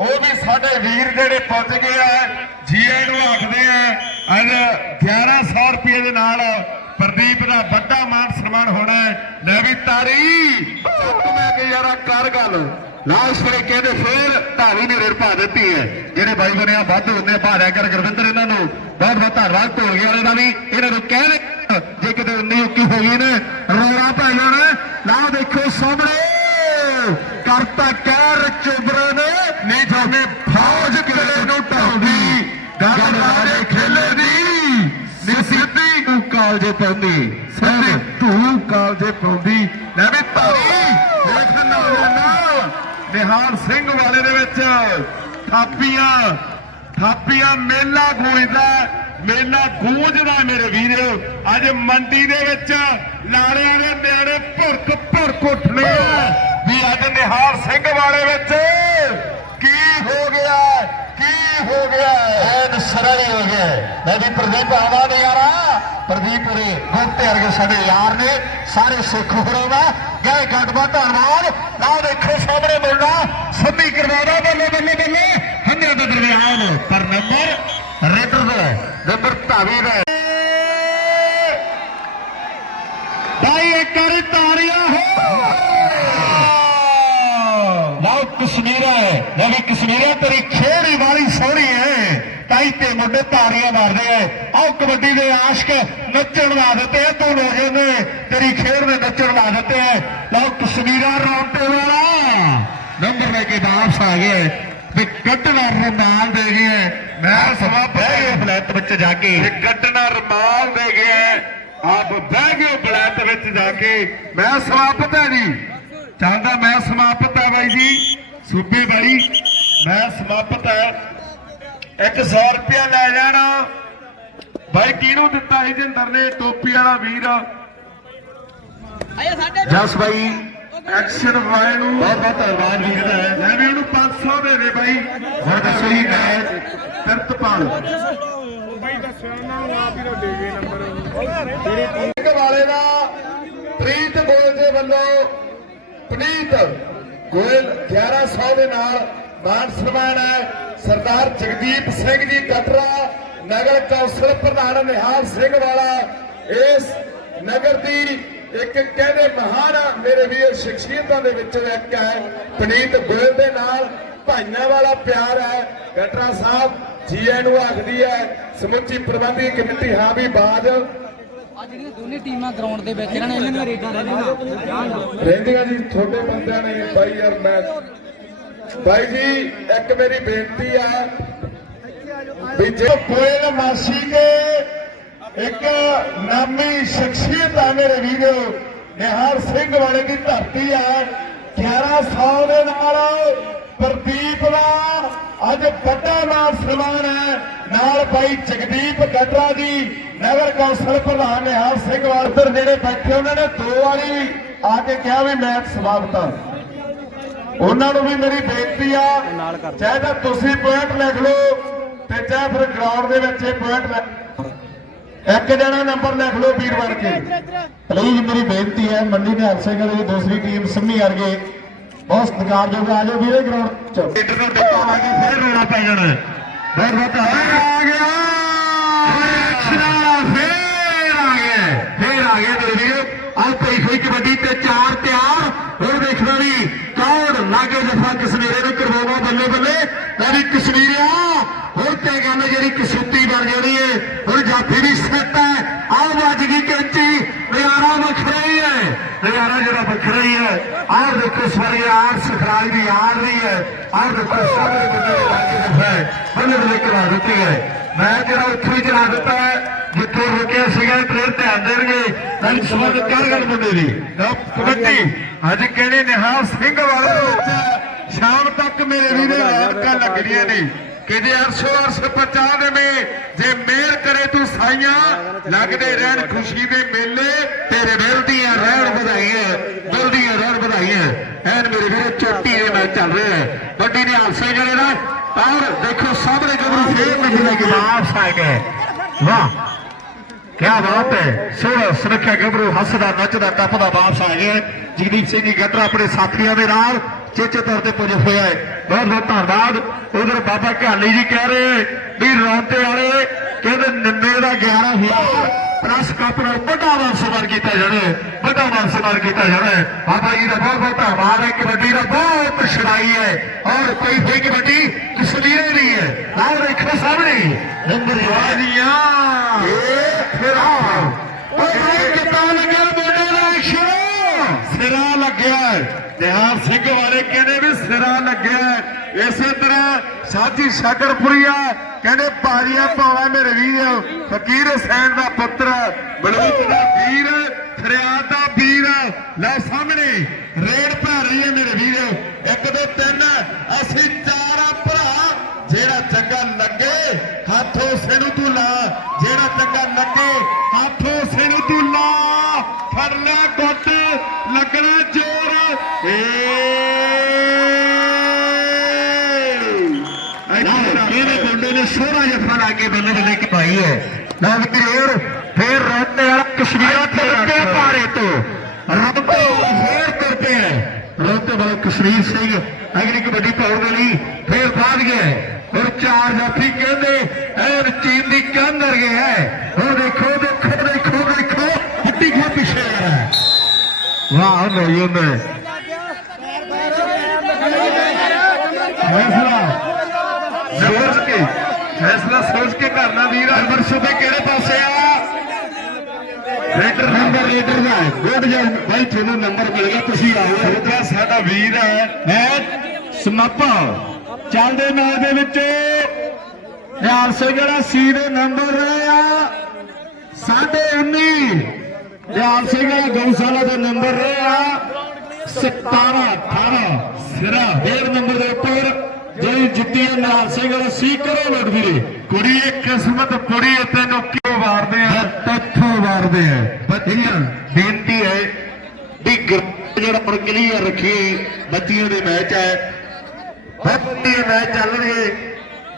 ਉਹ ਵੀ ਸਾਡੇ ਵੀਰ ਜਿਹੜੇ ਪੁੱਜ ਗਏ ਆ। ਜੀਏ ਨੂੰ ਆਖਦੇ ਆ, ਅੱਜ 1100 ਰੁਪਏ ਦੇ ਨਾਲ ਪ੍ਰਦੀਪ ਦਾ ਵੱਡਾ ਮਾਨ ਸਨਮਾਨ ਹੋਣਾ ਹੈ। ਲੈ ਵੀ ਤਾਰੀ। ਮੈਂ ਕਿ ਯਾਰਾ ਕਰ ਗੱਲ। ਲਾਸਟ ਵੇਲੇ ਕਹਿੰਦੇ ਫੇਰ ਢਾਵੀ ਨੇ ਰੇਰ ਪਾ ਦਿੱਤੀ ਹੈ। ਜਿਹੜੇ ਬਾਈ ਬਣਿਆ ਵੱਧ ਹੁੰਦੇ ਭਾਰਿਆ ਕਰ ਗੁਰਵਿੰਦਰ ਇਹਨਾਂ ਨੂੰ। ਬਹੁਤ ਬਹੁਤ ਧੰਨਵਾਦ ਢੋਲਗੇ ਵਾਲੇ ਦਾ ਵੀ। ਇਹਨਾਂ ਨੂੰ ਕਹਿਣ ਜੇ ਕਿਤੇ ਉਨੀ ਉੱਕੀ ਹੋ ਗਈ ਨੇ ਰੋਣਾ ਭਾਈਆਂ ਜਾਣਾ। ਲਾ ਦੇਖੋ ਸਾਹਮਣੇ। ਕਰਤਾ ਕਹਿਰ ਚੁਬਰੇ ਨੇ ਨਹੀਂ ਜਾਣੇ ਫੌਜ ਕਿਲੇ ਨੂੰ ਢਾਉਂਦੀ ਗੱਲ ਵਾਲੇ ਖੇਲੇ ਦੀ ਨੀ ਸਿੱਧੀ ਤੂੰ ਕਾਲਜੇ ਪਾਉਂਦੀ ਸਿੱਧੀ ਤੂੰ ਕਾਲਜੇ ਪਾਉਂਦੀ ਲੈ ਵੀ ਤਾਰੀ ਦੇਖ ਨੌਜਵਾਨਾਂ, ਨਿਹਾਲ ਸਿੰਘ ਵਾਲੇ ਦੇ ਵਿੱਚ ਥਾਪੀਆਂ ਥਾਪੀਆਂ ਮੇਲਾ ਗੂੰਜਦਾ ਮੇਲਾ ਗੂੰਜਦਾ ਮੇਰੇ ਵੀਰੋ। ਅੱਜ ਮੰਡੀ ਦੇ ਵਿੱਚ ਲਾੜਿਆਂ ਦੇ ਨਿਆਣੇ ਭੁਰਕ ਭੁਰਕ ਉੱਠਣੇ ਆ। ਵੀ ਅੱਜ ਨਿਹਾਲ ਸਿੰਘ ਵਾਲੇ ਵਿੱਚ ਕੀ ਹੋ ਗਿਆ ਕੀ ਹੋ ਗਿਆ ਐਨ ਸਰਾਈ ਹੋ ਗਿਆ ਮੈਂ ਵੀ ਪ੍ਰਦੀਪ ਆਵਾ ਯਾਰਾ। ਪ੍ਰਦੀਪ ਰੇ ਗੁੱਤੇ ਵਰਗੇ ਸਾਡੇ ਯਾਰ ਨੇ, ਸਾਰੇ ਸਿੱਖ ਹੋਰਾਂ ਦਾ। ਗਏ ਗੱਡਵਾ ਧੰਨਵਾਦ। ਨਾ ਦੇਖੋ ਸਾਹਮਣੇ ਮੁੰਡਾ, ਸੰਮੀ ਕਰਵਾਦਾ, ਬੱਲੇ ਬੱਲੇ ਬੱਲੇ। ਹੰਨਿਆਂ ਦੇ ਦਰਮਿਆਨ ਪਰ ਨੰਬਰ ਰੇਡਰ ਦਾ, ਨੰਬਰ ਧਾਵੀ ਦਾ। ਭਾਈ ਇੱਕ ਵਾਰੀ ਤਾੜੀਆਂ ਹੋ। ਲਓ ਕਸ਼ਮੀਰਾ ਹੈ। ਲੈ ਵੀ ਕਸ਼ਮੀਰਾ, ਤੇਰੀ ਖੇਡ ਵਾਲੀ ਸੋਹਣੀ ਹੈ। ਤਾਈ ਤੇ ਮੁੰਡੇ ਤਾੜੀਆਂ ਮਾਰਦੇ ਐ ਆਓ ਕਬੱਡੀ ਦੇ ਆਸ਼ਕ ਨੱਚਣ ਲਾ ਦਿੱਤੇ ਆ, ਤੂੰ ਨੌਜਵਾਨ ਨੇ। ਤੇਰੀ ਖੇਡ ਦੇ ਨੱਚਣ ਲਾ ਦਿੱਤੇ ਐ ਲਓ ਕਸ਼ਮੀਰਾ ਰੌਂਟੇ ਵਾਲਾ। ਨੰਬਰ ਲੈ ਕੇ ਵਾਪਸ ਆ ਗਿਆ ਵੀ ਕੱਢਣਾ ਰਮਾਲ ਦੇ ਗਿਆ ਮੈਂ ਸਮਾਂ ਬਹਿ ਗਏ ਫਲੈਟ ਵਿੱਚ ਜਾ ਕੇ। ਇਹ ਕੱਟਣਾ ਰਮਾਲ ਦੇ ਗਿਆ ਆਪ ਬਹਿ ਗਏ ਬਲੈਤ ਵਿੱਚ ਜਾ ਕੇ। ਮੈਂ ਸਮਾਪਤ ਹੈ ਜੀ। ਚਾਹੁੰਦਾ ਮੈਂ ਸਮਾਪਤ ਹੈ ਬਾਈ ਜੀ। ਸੂਬੇ ਬਾਈ ਮੈਂ ਸਮਾਪਤ ਹੈ 100 ਰੁਪਇਆ ਲੈ ਜਾਣਾ। ਬਾਈ ਕਿਹਨੂੰ ਦਿੱਤਾ ਸੀ ਜਿੰਦਰ ਨੇ? ਟੋਪੀ ਵਾਲਾ ਵੀਰ। ਜਸ ਬਾਈ। ਐਕਸ਼ਨ ਵਾਲੇ ਨੂੰ। ਬਹੁਤ ਬਹੁਤ ਧੰਨਵਾਦ ਵੀਰ ਦਾ। ਹੈ ਲੈ ਵੀ ਉਹਨੂੰ 500 ਦੇ ਦੇ ਬਾਈ। ਹੁਣ ਦੱਸੋ ਜੀ ਮੈਂ ਤਿਰਤਪਾਲ। ਬਾਈ ਦੱਸਿਆ ਉਹਨਾਂ ਨੂੰ ਆਪ ਹੀ ਦੇ ਗਏ ਨੰਬਰ ਸਿੰਘ ਵਾਲੇ ਦਾ ਪ੍ਰੀਤ ਗੋਇਲ ਦੇ ਵੱਲੋਂ ਪ੍ਰੀਤ ਗੋਇਲ 1100 ਦੇ ਨਾਲ ਮਾਨ ਸਨਮਾਨ ਹੈ। ਸਰਦਾਰ ਜਗਦੀਪ ਸਿੰਘ ਜੀ ਕਟਰਾ ਨਗਰ ਕੌਂਸਲ ਪ੍ਰਧਾਨ ਨਿਹਾਲ ਸਿੰਘ ਵਾਲਾ ਇਸ ਨਗਰ ਦੀ ਇੱਕ ਕਹਿੰਦੇ ਮਹਾਨ ਮੇਰੇ ਵੀਰ ਸ਼ਖਸੀਅਤਾਂ ਦੇ ਵਿੱਚੋਂ ਇੱਕ ਹੈ ਪ੍ਰੀਤ ਗੋਇਲ ਦੇ ਨਾਲ ਭਾਈਆਂ ਵਾਲਾ ਪਿਆਰ ਹੈ। ਕਟਰਾ ਸਾਹਿਬ ਜੀ ਆਇਆਂ ਨੂੰ ਆਖਦੀ ਹੈ ਸਮੁੱਚੀ ਪ੍ਰਬੰਧਕੀ ਕਮੇਟੀ ਹਾਂ ਵੀ ਬਾਜ। ਆ ਜਿਹੜੀਆਂ ਦੋਨੇ ਟੀਮਾਂ ਗਰਾਊਂਡ ਦੇ ਵਿੱਚ ਇਹਨਾਂ ਨੇ ਇਹਨਾਂ ਰੇਡਾਂ ਰਹਿੰਦੀਆਂ ਰਹਿੰਦੀਆਂ ਜੀ ਛੋਟੇ ਬੰਦਿਆਂ ਨੇ ਬਾਈ ਯਾਰ ਮੈਂ ਬਾਈ ਜੀ, ਇੱਕ ਮੇਰੀ ਬੇਨਤੀ ਆ ਵੀ ਜੇ ਕੋਇਲ ਮਾਸੀ ਦੇ ਇੱਕ ਨਾਮੀ ਸ਼ਖਸੀਅਤ ਆ ਮੇਰੇ ਵੀਰੋ, ਨਿਹਾਲ ਸਿੰਘ ਵਾਲੇ ਦੀ ਧਰਤੀ ਆ। 1100 ਦੇ ਨਾਲ ਪ੍ਰਦੀਪ ਦਾ ਅੱਜ ਵੱਡਾ ਨਾਮ ਸਨਮਾਨ ਹੈ। ਨਾਲ ਭਾਈ ਜਗਦੀਪ ਗੱਡਰਾ ਜੀ, ਨਗਰ ਕੌਂਸਲ ਪ੍ਰਧਾਨ ਨਿਹਾਲ ਸਿੰਘ ਵਾਲਦਰ ਜਿਹੜੇ ਬੈਠੇ ਉਹਨਾਂ ਨੇ। ਦੋ ਵਾਰੀ ਆ ਕੇ ਕਿਹਾ ਵੀ ਮੈਚ ਸਮਾਪਤ ਆ। ਉਹਨਾਂ ਨੂੰ ਵੀ ਮੇਰੀ ਬੇਨਤੀ ਆ ਚਾਹੇ ਤਾਂ ਤੁਸੀਂ ਪੁਆਇੰਟ ਲਿਖ ਲਓ ਤੇ ਚਾਹੇ ਫਿਰ ਗਰਾਊਂਡ ਦੇ ਵਿੱਚ ਇਹ ਪੁਆਇੰਟ ਇੱਕ ਜਣਾ ਨੰਬਰ ਲਿਖ ਲਓ ਵੀਰ ਬਣ ਕੇ। ਪਲੀਜ਼ ਮੇਰੀ ਬੇਨਤੀ ਹੈ ਮੰਡੀ ਨਿਹਾਲ ਸਿੰਘ ਦੀ ਦੂਸਰੀ ਟੀਮ ਸੰਮੀ ਵਰਗੇ। ਬਹੁਤ ਸਤਿਕਾਰਯੋਗ ਆ ਜਾਓ ਵੀਰੇ ਗਰਾਊਂਡ ਚ। ਲੀਡਰ ਨੂੰ ਟੱਪਾ ਲਾ ਕੇ ਫੇਰ ਰੋਣਾ ਪੈ ਜਾਣਾ। ਬਹੁਤ ਬਹੁਤ ਆ ਗਿਆ। ਅਕਸ਼ਰਾ ਫੇਰ ਆ ਗਿਆ। ਫੇਰ ਆ ਗਿਆ ਮੇਰੇ ਵੀਰ। ਆ ਪਈ ਹੋਈ ਕਬੱਡੀ ਤੇ ਚਾਰ ਤਿਆਰ। ਹੁਣ ਦੇਖਣਾ ਵੀ ਕੌਣ ਲਾਗੇ ਜਫਾ ਕਸ਼ਮੀਰੇ ਨੂੰ ਕਰਵਾਵਾ ਬੱਲੇ ਬੱਲੇ। ਤੇ ਵੀ ਕਸ਼ਮੀਰਿਆ ਹੁਣ ਤੇ ਗੱਲ ਜਿਹੜੀ ਕਸੂਤੀ ਬਣ ਜਾਣੀ ਹੈ ਹੁਣ ਜਾਫੀ ਵੀ ਸੈੱਟ ਹੈ, ਆਹ ਵੱਜ ਗਈ ਕੈਂਚੀ, ਨਜ਼ਾਰਾ ਵੱਖਰਾ ਹੀ ਹੈ। ਨਜ਼ਾਰਾ ਜਿਹੜਾ ਵੱਖਰਾ ਹੀ ਹੈ, ਆਹ ਦੇਖੋ ਸਵਰਗੀ ਆਰ ਸਖਰਾਜ ਦੀ ਯਾਰ ਨਹੀਂ ਹੈ, ਆਹ ਦੇਖੋ ਸਾਰੇ ਬੰਦੇ ਦੇ ਲਾਗੇ ਜਫਾ ਹੈ, ਬੱਲੇ ਬੱਲੇ ਕਰਾ ਦਿੱਤੀ ਹੈ। ਮੈਂ ਜਿਹੜਾ ਉੱਥੇ ਹੀ ਚਲਾ ਦਿੱਤਾ ਜਿੱਥੇ ਰੁਕਿਆ ਸੀਗਾ ਪਲੇਅਰ ਧਿਆਨ ਦੇਣਗੇ। ਤਾਂ ਸਬੰਧ ਕਰ ਮੁੰਡੇ ਦੀ। ਲਓ ਅੱਜ ਕਹਿੰਦੇ ਨਿਹਾਲ ਸਿੰਘ ਵਾਲੇ ਦੇ ਸ਼ਾਮ ਤੱਕ ਮੇਰੇ ਵੀਰੇ ਰੌਣਕਾਂ ਲੱਗਣੀਆਂ ਨੇ। ਕਿਤੇ ਅਰਸ਼ੋ ਅਰਸ਼ ਪਚਾ ਦੇਵੇਂ, ਜੇ ਮੇਰ ਕਰੇ ਤੂੰ ਸਾਈਆਂ, ਲੱਗਦੇ ਰਹਿਣ ਖੁਸ਼ੀ ਦੇ ਮੇਲੇ, ਤੇਰੇ ਦਿਲ ਦੀਆਂ ਰਹਿਣ ਵਧਾਈਆਂ, ਦਿਲ ਦੀਆਂ ਰਹਿਣ ਵਧਾਈਆਂ। ਐਨ ਮੇਰੇ ਵੀਰੇ ਚੋਟੀ ਦੇ ਨਾਲ ਚੱਲ ਰਿਹਾ ਵੱਡੀ ਨਿਹਾਲ ਸਿੰਘ ਜਿਹੜੇ ਦਾ ਔਰ ਦੇਖੋ ਸਾਹਮਣੇ ਗੱਭਰੂ ਫੇਰ ਨਹੀਂ ਲੱਗੇ ਵਾਪਸ ਆ ਗਏ ਵਾਹ, ਕਿਆ ਬਾਤ ਹੈ। ਸੋਹਣਾ ਸੁਰੱਖਿਆ ਗੱਭਰੂ ਹੱਸਦਾ, ਨੱਚਦਾ, ਟੱਪਦਾ ਵਾਪਸ ਆ ਗਿਆ। ਜਗਦੀਪ ਸਿੰਘ ਜੀ ਗੱਟਰਾ ਆਪਣੇ ਸਾਥੀਆਂ ਦੇ ਨਾਲ ਚੇਚੇ ਤੌਰ ਤੇ ਪੁੱਜ ਹੋਇਆ ਹੈ। ਬਹੁਤ ਬਹੁਤ ਧੰਨਵਾਦ। ਉਧਰ ਬਾਬਾ ਘਾਲੀ ਜੀ ਕਹਿ ਰਹੇ ਵੀ ਰੌਂਤੇ ਵਾਲੇ ਕਹਿੰਦੇ ਨਿੰਮੇ ਦਾ 11000 ਪਲੱਸ ਕੱਪ ਨਾਲ ਵੱਡਾ ਵਾਪਸਵਾਰ ਕੀਤਾ ਜਾਣਾ ਵੱਡਾ ਵਾਪਸਵਾਰ ਕੀਤਾ ਜਾਣਾ। ਬਾਬਾ ਜੀ ਦਾ ਬਹੁਤ ਬਹੁਤ ਧੰਨਵਾਦ ਹੈ ਕਬੱਡੀ ਦਾ ਬਹੁਤ ਛੜਾਈ ਹੈ ਔਰ ਕੋਈ ਹੋਈ ਕਬੱਡੀ ਕਸ਼ਮੀਰੇ ਦੀ ਹੈ। ਆਹ ਦੇਖੋ ਸਾਹਮਣੇ ਨੰਬਰ ਵਾਦੀਆਂ ਇਹ ਫਿਰ ਆ ਉਹ ਕਿੱਦਾਂ ਲੱਗਿਆ ਅਕਸ਼ਰ ਸਿਰਾ ਲੱਗਿਆ ਹੈ। ਸਿੰਘ ਵਾਲੇ ਕਹਿੰਦੇ ਵੀ ਸਿਰਾ ਲੱਗਿਆ ਇਸੇ ਤਰ੍ਹਾਂ ਸਾਜੀ ਸ਼ਕਰਪੁਰੀਆ ਕਹਿੰਦੇ ਬਾਰੀਆਂ ਪਾਉਣਾ ਮੇਰੇ ਵੀਰ ਫਕੀਰ ਹੁਸੈਨ ਦਾ ਪੁੱਤਰ ਬਲਵੰਤ ਦਾ ਵੀਰ, ਫਰਿਆਦ ਦਾ ਵੀਰ। ਲੈ ਸਾਹਮਣੇ, ਰੇਡ ਭਰ ਰਹੀ ਹੈ ਮੇਰੇ ਵੀਰ। ਇੱਕ ਦੋ ਤਿੰਨ ਜੱਫਾ ਲਾ ਕੇ ਕਮਾਈ ਹੈ ਨਾ ਵੀਰ ਫੇਰ ਰੋਤੇ ਵਾਲਾ ਕਸ਼ਮੀਰ ਤੇ ਕੇ ਪਾਰੇ ਤੋਂ ਰੱਬ ਫੇਰ ਕਰਦੇ ਹੈ ਰੋਤੇ ਵਾਲਾ ਕਸ਼ਮੀਰ ਸਿੰਘ ਅਗਲੀ ਕਬੱਡੀ ਪਾਉਣ ਵਾਲੀ ਫੇਰ ਬਾਦ ਗਿਆ ਹੁਣ ਚਾਰ ਜਾਫੀ ਕਹਿੰਦੇ ਐਨ ਚੀਨ ਦੀ ਕੰਧ ਅਰ ਗਿਆ ਹੈ ਹੁਣ ਦੇਖੋ ਦੇਖੋ ਦੇਖੋ ਦੇਖੋ ਹੱਟੀ ਖਾ ਪਿੱਛੇ ਆ ਰਿਹਾ ਹੈ ਵਾਹ ਲੋਈ ਫੈਸਲਾ ਸੋਚ ਕੇ ਫੈਸਲਾ ਸੋਚ ਕੇ ਕਰਨਾ ਵੀਰ ਅਮਰ ਸੁਬੇ ਕਿਹੜੇ ਪਾਸੇ ਆ? ਰੇਡਰ ਨੰਬਰ ਰੇਡਰ ਦਾ ਹੈ। ਗੁੱਡ ਜਨ ਭਾਈ ਤੁਹਾਨੂੰ ਨੰਬਰ ਮਿਲ ਗਿਆ। ਤੁਸੀਂ ਆਓ। ਉਹਦਾ ਸਾਡਾ ਵੀਰ ਹੈ। ਹੈ? ਸਮਾਪਾ। ਚੱਲਦੇ ਮੈਚ ਦੇ ਵਿੱਚ। ਨਿਹਾਲ ਸਿੰਘ ਜਿਹੜਾ ਸੀ ਦੇ ਨੰਬਰ ਰਹੇ ਆ। ਸਾਢੇ 19 ਨਿਹਾਲ ਸਿੰਘ ਜਿਹੜਾ ਗਊਸ਼ਾਲਾ ਦਾ ਨੰਬਰ ਰਹੇ ਆ। 17 18 ਸਿਰਾ। ਡੇਢ ਨੰਬਰ ਦੇ ਉੱਪਰ। ਜਿਹੜੀ ਜਿੱਤੀ ਹੈ ਨਿਹਾਲ ਸਿੰਘ ਵਾਲਾ ਸੀ ਕਰੋ ਵੋਟ ਵੀਰੇ ਕੁੜੀਏ ਕਿਸਮਤ ਕੁੜੀ ਤੈਨੂੰ ਕਿਉਂ ਵਾਰਦੇ ਆ? ਤੱਥੋਂ ਵਾਰਦੇ ਆ। ਬੱਚੀਆਂ ਬੇਨਤੀ ਹੈ ਵੀ ਜਿਹੜਾ ਪਰ ਕਲੀਅਰ ਰੱਖੀਏ ਬੱਚੀਆਂ ਦੇ ਮੈਚ ਹੈ। ਬਹੁਤ ਮੈਚ ਚੱਲ ਰਹੇ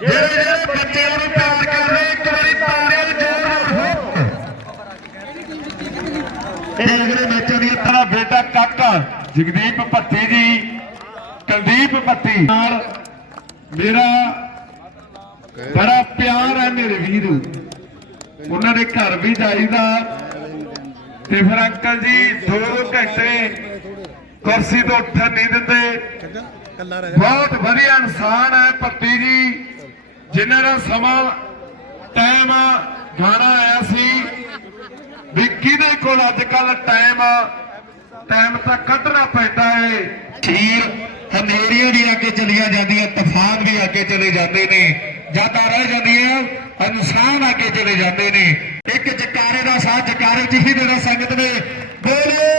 ਜਿਹੜੇ ਜਿਹੜੇ ਬੱਚਿਆਂ ਨੂੰ ਪਿਆਰ ਕਰਦੇ ਇੱਕ ਵਾਰੀ ਤਾਰਿਆਂ ਜੋਰ ਨਾਲ ਹੋ ਇਹ ਅਗਲੇ ਮੈਚਾਂ ਦੀ ਤਰ੍ਹਾਂ ਬੇਟਾ ਕਾਕਾ ਜਗਦੀਪ ਭੱਤੀ ਜੀ ਕੁਲਦੀਪ ਭੱਤੀ ਨਾਲ ਮੇਰਾ ਬੜਾ ਪਿਆਰ ਹੈ ਮੇਰੇ ਵੀਰ। ਉਹਨਾਂ ਦੇ ਘਰ ਵੀ ਜਾਈਦਾ। ਤੇ ਫਿਰ ਅੰਕਲ ਜੀ 2 ਘੰਟੇ ਕੁਰਸੀ ਤੋਂ ਉੱਠਣ ਨਹੀਂ ਦਿੰਦੇ। ਬਹੁਤ ਵਧੀਆ ਇਨਸਾਨ ਹੈ ਭੱਟੀ ਜੀ, ਜਿਨ੍ਹਾਂ ਦਾ ਸਮਾਂ ਟਾਈਮ ਗਾਣਾ ਆਇਆ ਸੀ। ਵੀ ਕਿਹਦੇ ਕੋਲ ਅੱਜ ਕੱਲ ਟਾਈਮ ਟਾਈਮ ਤਾਂ ਕੱਢਣਾ ਪੈਂਦਾ ਹੈ ਤੀਰ ਹਨੇਰੀਆਂ ਵੀ ਅੱਗੇ ਚਲੀਆਂ ਜਾਂਦੀਆਂ, ਤੂਫਾਨ ਵੀ ਅੱਗੇ ਚਲੇ ਜਾਂਦੇ ਨੇ। ਜਦ ਰਹਿ ਜਾਂਦੀਆਂ ਇਨਸਾਨ ਅੱਗੇ ਚਲੇ ਜਾਂਦੇ ਨੇ। ਇੱਕ ਜਕਾਰੇ ਦਾ ਸਾਥ ਜਕਾਰੇ ਚ ਹੀ ਦੇਣਾ ਸੰਗਤ ਨੇ। ਬੋਲੇ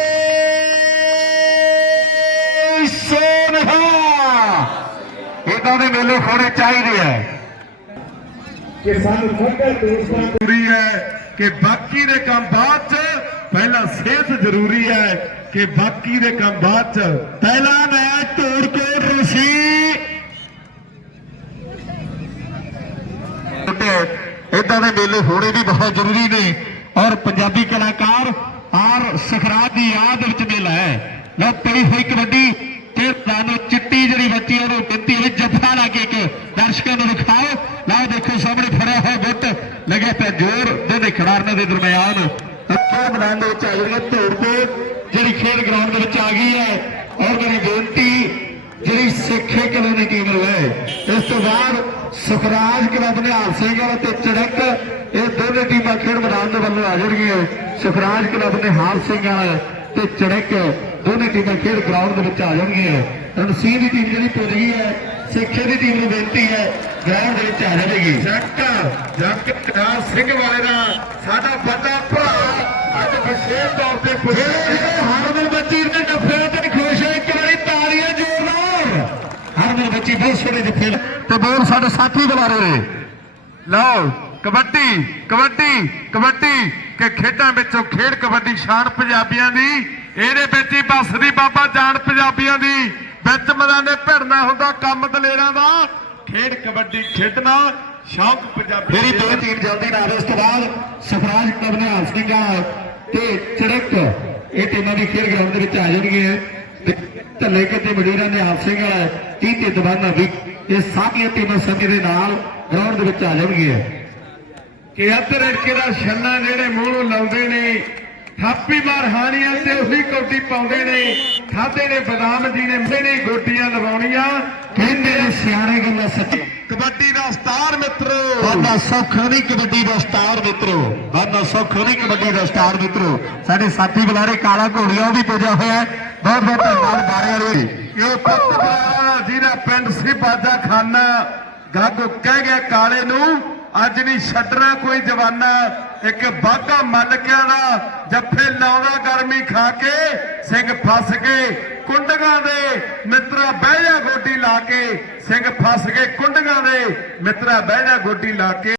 ਸੋਨਹਾ! ਇਦਾਂ ਦੇ ਮੇਲੇ ਹੋਣੇ ਚਾਹੀਦੇ ਆ। ਕਿ ਸਾਨੂੰ ਸਾਡਾ ਦੋਸਤਾਂ ਜ਼ਰੂਰੀ ਹੈ ਕਿ ਬਾਕੀ ਦੇ ਕੰਮ ਬਾਅਦ ਚ ਪਹਿਲਾਂ ਸਿਹਤ ਜ਼ਰੂਰੀ ਹੈ ਕਿ ਬਾਕੀ ਦੇ ਕੰਮ ਬਾਅਦ ਚ। ਪਹਿਲਾ ਮੈਚ ਧੂੜਕੋਟ ਰੂਸੀ ਇਦਾਂ ਦੇ ਮੇਲੇ ਹੋਣੇ ਵੀ ਬਹੁਤ ਜ਼ਰੂਰੀ ਨੇ। ਔਰ ਪੰਜਾਬੀ ਕਲਾਕਾਰ ਔਰ ਸਖਰਾਜ ਦੀ ਯਾਦ ਵਿੱਚ ਮੇਲਾ ਹੈ। ਲੋ ਪਈ ਹੋਈ ਕਬੱਡੀ ਤੇ ਤੁਹਾਨੂੰ ਚਿੱਟੀ ਜਿਹੜੀ ਬੱਚੀ ਉਹਨੂੰ ਗਿਣਤੀ ਵਿੱਚ ਜੱਫਾ ਲਾ ਕੇ ਇੱਕ ਦਰਸ਼ਕਾਂ ਨੂੰ ਦਿਖਾਓ ਲਓ, ਦੇਖੋ ਸਾਹਮਣੇ ਫੜਿਆ ਹੋਇਆ ਗੁੱਟ ਲੱਗਿਆ ਪਿਆ ਜ਼ੋਰ ਦੋਨੇ ਖਿਡਾਰੀਆਂ ਦੇ ਦਰਮਿਆਨ। ਅੱਖਾਂ ਮੈਦਾਨ ਦੇ ਵਿੱਚ ਆ ਜਿਹੜੀ ਧੂੜਕੋਟ ਜਿਹੜੀ ਖੇਡ ਗਰਾਊਂਡ ਦੇ ਵਿੱਚ ਆ ਗਈ ਹੈ। ਔਰ ਮੇਰੀ ਬੇਨਤੀ ਜਿਹੜੀ ਸਿੱਖੇ ਕਲੋਨੀ ਟੀਮ ਨੂੰ ਇਸ ਤੋਂ ਬਾਅਦ ਸੁਖਰਾਜ ਕਲੱਬ ਨੇ ਸਿੰਘ ਵਾਲਾ ਤੇ ਚੜਕ ਇਹ ਦੋਨੇ ਟੀਮਾਂ ਖੇਡ ਮੈਦਾਨ ਦੇ ਵੱਲੋਂ ਆ ਜਾਣਗੀਆਂ ਸੁਖਰਾਜ ਕਲੱਬ ਨੇ ਸਿੰਘ ਵਾਲਾ ਤੇ ਚੜਕ ਦੋਨੇ ਟੀਮਾਂ ਖੇਡ ਗਰਾਊਂਡ ਦੇ ਵਿੱਚ ਆ ਜਾਣਗੀਆਂ ਰਣਸੀਰ ਦੀ ਟੀਮ ਜਿਹੜੀ ਪੁੱਜ ਗਈ ਹੈ, ਸਿੱਖੇ ਦੀ ਟੀਮ ਨੂੰ ਬੇਨਤੀ ਹੈ, ਗਰਾਊਂਡ ਦੇ ਵਿੱਚ ਆ ਜਾਵੇਗੀ ਜੱਟ ਜੱਟ ਕਨਾਲ ਸਿੰਘ ਵਾਲੇ ਦਾ ਸਾਡਾ ਵੱਡਾ ਭਰਾ ਅੱਜ ਵਿਸ਼ੇਸ਼ ਤੌਰ ਤੇ ਪੁੱਛਿਆ ਹਰਮਨ ਬੱਚੀ ਦੇ ਡੱਫੇ ਤੇ ਖੁਸ਼ ਹੈ ਇੱਕ ਵਾਰੀ ਤਾੜੀਆਂ ਜ਼ੋਰਦਾਰ ਹਰਮਨ ਸੋਹਣੇ ਡੱਫੇ ਤੇ ਬੋਲ ਸਾਡੇ ਸਾਥੀ ਬੁਲਾ ਰਹੇ ਨੇ। ਲਓ ਕਬੱਡੀ ਕਬੱਡੀ ਕਬੱਡੀ ਕਿ ਖੇਡਾਂ ਵਿੱਚੋਂ ਖੇਡ ਕਬੱਡੀ ਸ਼ਾਨ ਪੰਜਾਬੀਆਂ ਦੀ ਇਹਦੇ ਵਿੱਚ ਹੀ ਵੱਸਦੀ ਬਾਬਾ ਜਾਨ ਪੰਜਾਬੀਆਂ ਦੀ। ਵਿੱਚ ਮੈਦਾਨੇ ਭਿੜਨਾ ਹੁੰਦਾ ਕੰਮ ਦਲੇਰਾਂ ਦਾ। ਖੇਡ ਕਬੱਡੀ ਖੇਡਣਾ ਸ਼ੌਕ ਪੰਜਾਬੀ ਮੇਰੀ ਦੋ। ਟੀਮ ਜਲਦੀ ਨਾਲ ਇਸ ਤੋਂ ਬਾਅਦ ਸਫਰਾਜ ਕਲੱਬ ਨੇ ਵਾਲਾ ਤੇ ਚੜਕ ਇਹ ਟੀਮਾਂ ਦੀ ਖੇਡ ਗਰਾਊਂਡ ਦੇ ਵਿੱਚ ਆ ਜਾਣਗੀਆਂ। ਢੱਲੇ ਕਿਤੇ ਮਡੀਰਾ ਦੇ ਹਾਲ ਸਿੰਘ ਵਾਲਾ 30 ਤੇ ਦਬਾਨਾ ਵੀ ਇਹ ਸਾਰੀਆਂ ਟੀਮਾਂ ਸਮੇਂ ਦੇ ਨਾਲ ਗਰਾਊਂਡ ਦੇ ਵਿੱਚ ਆ ਜਾਣਗੀਆਂ। ਕਿ ਅੱਧ ਰੜਕੇ ਦਾ ਛੰਨਾ ਜਿਹੜੇ ਮੂੰਹ ਨੂੰ ਲਾਉਂਦੇ ਨੇ ਥਾਪੀ ਮਾਰ ਹਾਨੀਆਂ ਤੇ ਉਹੀ ਕੌਡੀ ਪਾਉਂਦੇ ਨੇ। ਖਾਦੇ ਨੇ ਬਦਾਮ ਜੀ ਨੇ ਮੇ ਨੇ ਗੋਟੀਆਂ ਲਵਾਉਣੀਆਂ। ਕਹਿੰਦੇ ਨੇ ਸਿਆਣੇ ਗੱਲਾਂ ਸੱਚੀ ਕਬੱਡੀ ਦਾ ਸਟਾਰ ਮਿੱਤਰੋ। ਬਾਨਾ ਸੌਖਾ ਨਹੀਂ ਕਬੱਡੀ ਦਾ ਸਟਾਰ ਮਿੱਤਰੋ। ਬਾਨਾ ਸੌਖਾ ਨਹੀਂ ਕਬੱਡੀ ਦਾ ਸਟਾਰ ਮਿੱਤਰੋ। ਸਾਡੇ ਸਾਥੀ ਬੁਲਾਰੇ ਕਾਲਾ ਘੋੜੀਆ ਉਹ ਵੀ ਪੁੱਜਿਆ ਹੋਇਆ। ਬਹੁਤ ਬਹੁਤ ਧੰਨਵਾਦ ਬਾਰੇ ਵਾਲੇ ਇਹ ਪੁੱਤ ਜਿਹਦਾ ਪਿੰਡ ਸੀ ਬਾਜਾ ਖਾਨਾ ਗਾਗੋ ਕਹਿ ਗਿਆ ਕਾਲੇ ਨੂੰ ਅੱਜ ਨਹੀਂ ਛੱਡਣਾ ਕੋਈ ਜਵਾਨਾ। ਇੱਕ ਬਾਗਾ ਮਲਕਿਆਂ ਦਾ ਜੱਫੇ ਲਾਉਂਦਾ ਗਰਮੀ ਖਾ ਕੇ, ਸਿੰਘ ਫਸ ਗਏ ਕੁੰਡਗਾਂ ਦੇ। ਮਿੱਤਰਾ ਬਹਿ ਜਾ ਗੋਡੀ ਲਾ ਕੇ, ਸਿੰਘ ਫਸ ਗਏ ਕੁੰਡਗਾਂ ਦੇ। ਮਿੱਤਰਾ ਬਹਿ ਜਾ ਗੋਡੀ ਲਾ ਕੇ।